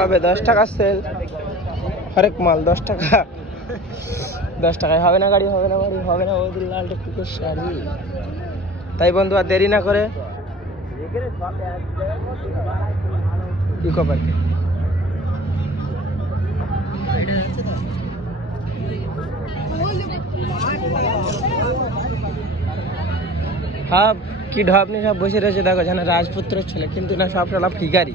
হবে 10 টাকা সেল, হরেক মাল 10 টাকা। 10 টাকায় হবে না গাড়ি, হবে না বাড়ি, হবে না ওদের লাল টুকুর শাড়ি। তাই বন্ধু আর দেরি না করে ইকো পার্কে। হ্যাঁ কি ঢপ নিয়ে সব বসে রয়েছে দেখো, যেন রাজপুত্রের ছেলে, কিন্তু না সব শালা ভিখারি।